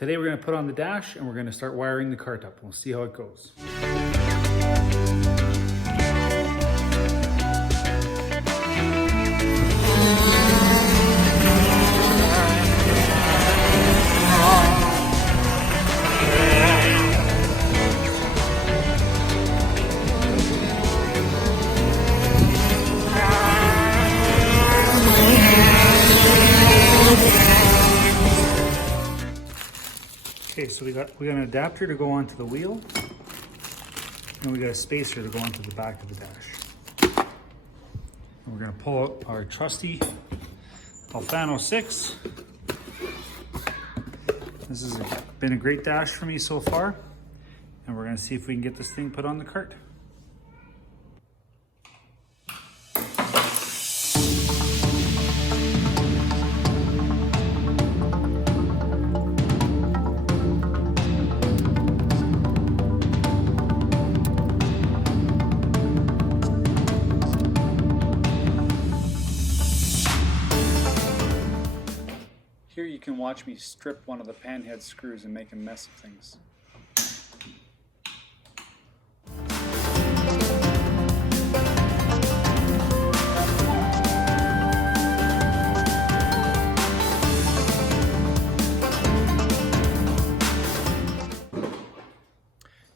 Today we're going to put on the dash and we're going to start wiring the cart up. We'll see how it goes. Okay, so we got an adapter to go onto the wheel, and we got a spacer to go onto the back of the dash. And we're gonna pull out our trusty Alfano 6. This has been a great dash for me so far, and we're gonna see if we can get this thing put on the cart. Here you can watch me strip one of the panhead screws and make a mess of things.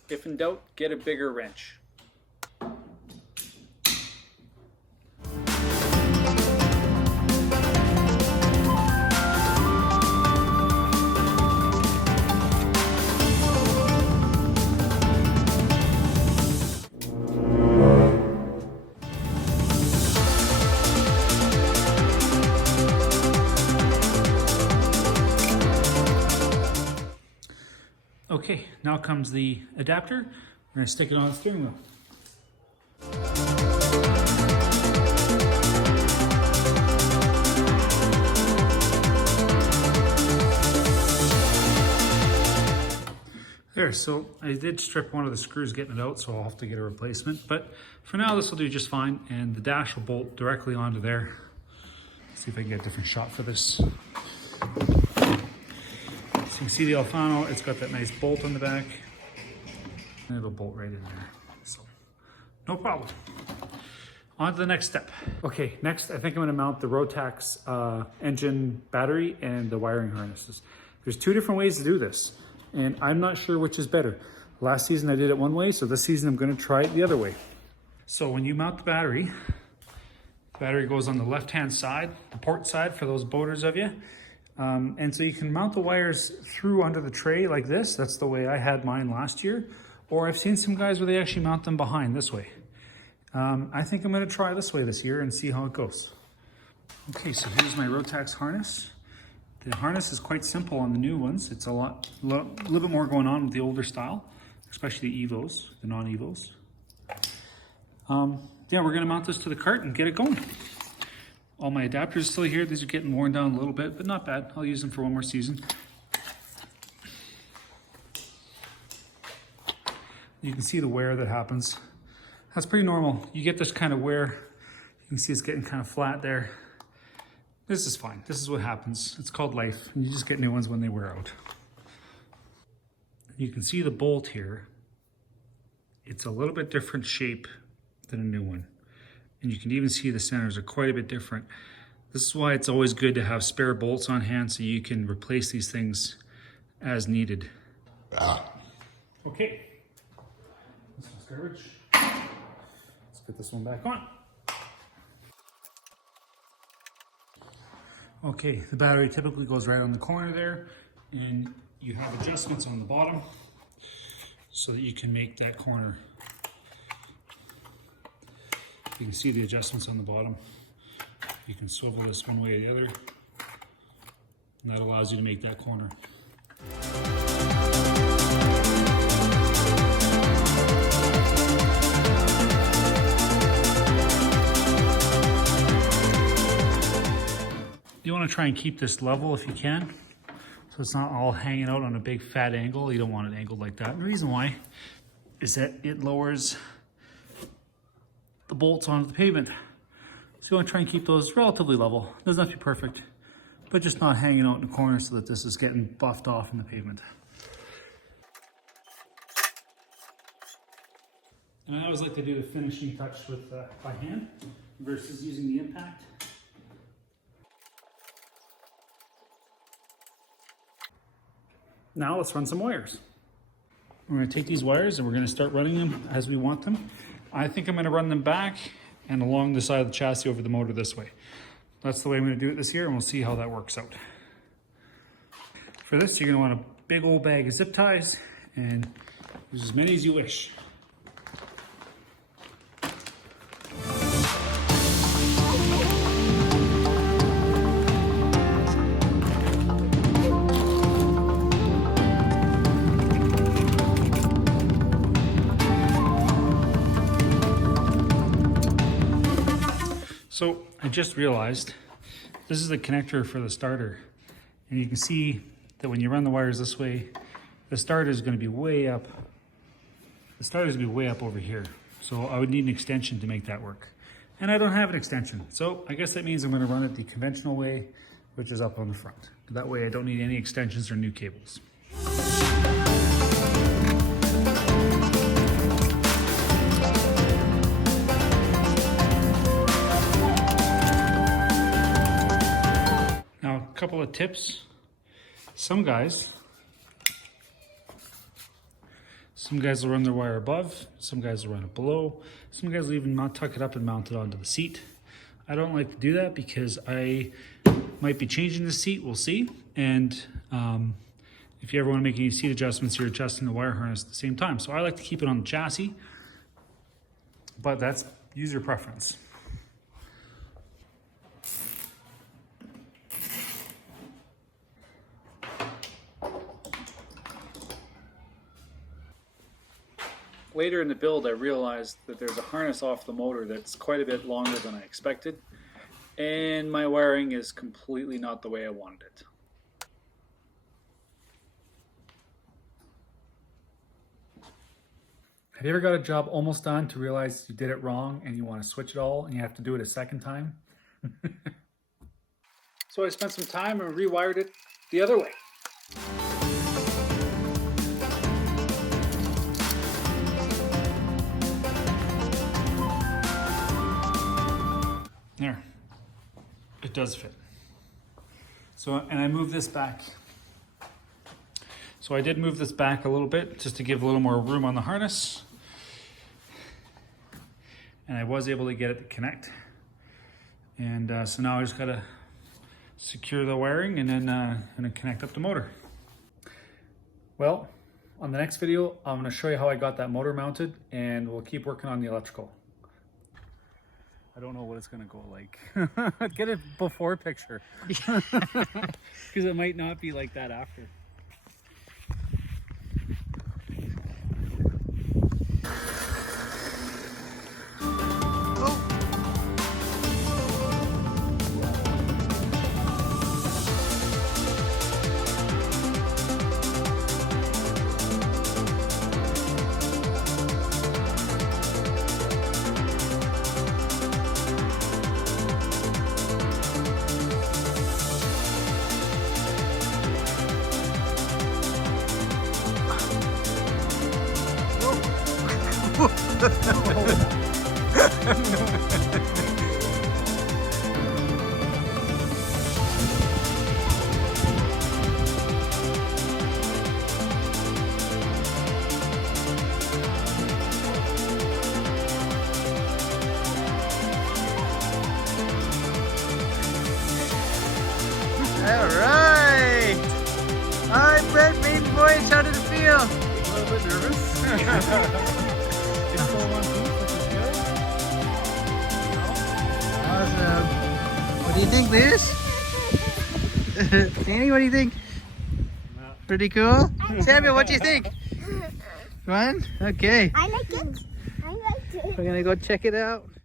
If in doubt, get a bigger wrench. Okay, now comes the adapter. We're going to stick it on the steering wheel. There, so I did strip one of the screws getting it out, so I'll have to get a replacement. But for now, this will do just fine, and the dash will bolt directly onto there. Let's see if I can get a different shot for this. So you can see the Alfano, it's got that nice bolt on the back, and it'll bolt right in there. So, no problem. On to the next step. Okay, next I think I'm gonna mount the Rotax engine battery and the wiring harnesses. There's two different ways to do this, and I'm not sure which is better. Last season I did it one way, so this season I'm gonna try it the other way. So when you mount the battery goes on the left-hand side, the port side for those boaters of you. And so you can mount the wires through under the tray like this. That's the way I had mine last year. Or I've seen some guys where they actually mount them behind this way. I think I'm gonna try this way this year and see how it goes. Okay, so here's my Rotax harness. The harness is quite simple on the new ones. It's a little bit more going on with the older style, especially the Evos, the non-Evos. Yeah, we're gonna mount this to the cart and get it going. All my adapters are still here. These are getting worn down a little bit, but not bad. I'll use them for one more season. You can see the wear that happens. That's pretty normal. You get this kind of wear. You can see it's getting kind of flat there. This is fine. This is what happens. It's called life. And you just get new ones when they wear out. You can see the bolt here. It's a little bit different shape than a new one. And you can even see the centers are quite a bit different. This is why it's always good to have spare bolts on hand so you can replace these things as needed. Okay. This one's garbage. Let's put this one back on. Okay, the battery typically goes right on the corner there, and you have adjustments on the bottom so that you can make that corner. You can see the adjustments on the bottom. You can swivel this one way or the other, and that allows you to make that corner. You want to try and keep this level if you can, so it's not all hanging out on a big fat angle. You don't want it angled like that. And the reason why is that it lowers the bolts onto the pavement. So you want to try and keep those relatively level. It doesn't have to be perfect, but just not hanging out in the corner so that this is getting buffed off in the pavement. And I always like to do the finishing touch with by hand versus using the impact. Now let's run some wires. We're going to take these wires and we're going to start running them as we want them. I think I'm going to run them back and along the side of the chassis over the motor this way. That's the way I'm going to do it this year, and we'll see how that works out. For this, you're going to want a big old bag of zip ties and use as many as you wish. So I just realized this is the connector for the starter, and you can see that when you run the wires this way, the starter is going to be way up. The starter is going to be way up over here. So I would need an extension to make that work. And I don't have an extension. So I guess that means I'm going to run it the conventional way, which is up on the front. That way I don't need any extensions or new cables. Now, a couple of tips. Some guys will run their wire above, some guys will run it below, some guys will even not tuck it up and mount it onto the seat. I don't like to do that because I might be changing the seat, we'll see. And if you ever want to make any seat adjustments, you're adjusting the wire harness at the same time. So I like to keep it on the chassis, but that's user preference. Later in the build, I realized that there's a harness off the motor that's quite a bit longer than I expected, and my wiring is completely not the way I wanted it. Have you ever got a job almost done to realize you did it wrong and you want to switch it all and you have to do it a second time? So I spent some time and rewired it the other way. There, it does fit. So, and I moved this back. So I did move this back a little bit just to give a little more room on the harness. And I was able to get it to connect. And so now I just gotta secure the wiring and then connect up the motor. Well, on the next video, I'm gonna show you how I got that motor mounted, and we'll keep working on the electrical. I don't know what it's gonna go like. Get a before picture. Because it might not be like that after. Alright! Alright, Brent, maiden voyage, how did it feel? A little bit nervous. It's full on beat, which is good. Awesome. What do you think, Liz? Danny, what do you think? Pretty cool? Samuel, what do you think? Fun? Okay. I like it. I like it. We're gonna go check it out.